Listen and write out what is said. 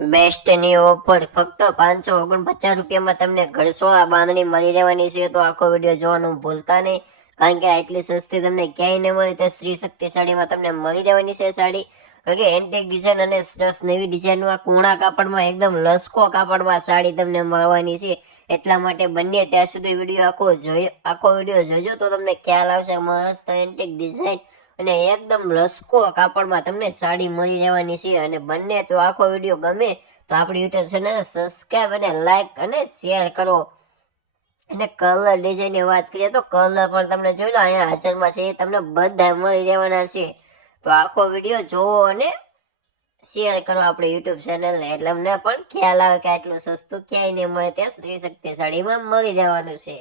Best ની offer ફક્ત 549 રૂપિયામાં તમને ઘરસોળા બાંધણી મળી રહેવાની છે. તો આખો વિડીયો જોવાનું ભૂલતા નહીં, કારણ કે આટલી સસ્તી તમને ક્યાંય ન મળે. તો શ્રી શક્તિ સાડીમાં તમને મળી રહેવાની છે સાડી. કારણ કે એન્ટિક ડિઝાઇન અને સરસ નવી ડિઝાઇનમાં કૂણા કાપડમાં એકદમ લસકો કાપડમાં સાડી તમને મળવાની છે. એટલા માટે બંને ત્યાં સુધી વિડીયો આખો વિડીયો જોજો તો તમને ખ્યાલ આવશે. મસ્ત એન્ટિક ડિઝાઇન અને એકદમ લસકો કાપડમાં તમને સાડી મળી રહેવાની છે. અને બંને તો આખો વિડીયો ગમે તો આપણી યુટ્યુબ ચેનલ સબસ્ક્રાઈબ અને લાઈક અને શેર કરો. અને કલર ડિઝાઇનની વાત કરીએ તો કલર પણ તમને જોઈ લો અહીંયા હાજરમાં છે, એ તમને બધા મળી રહેવાના છે. તો આખો વિડીયો જોવો અને શેર કરો આપણે યુટ્યુબ ચેનલને, એટલે અમને પણ ખ્યાલ આવે કે આટલું સસ્તું ક્યાંય નહીં મળે ત્યાં શ્રી શક્તિ સાડીમાં મળી જવાનું છે.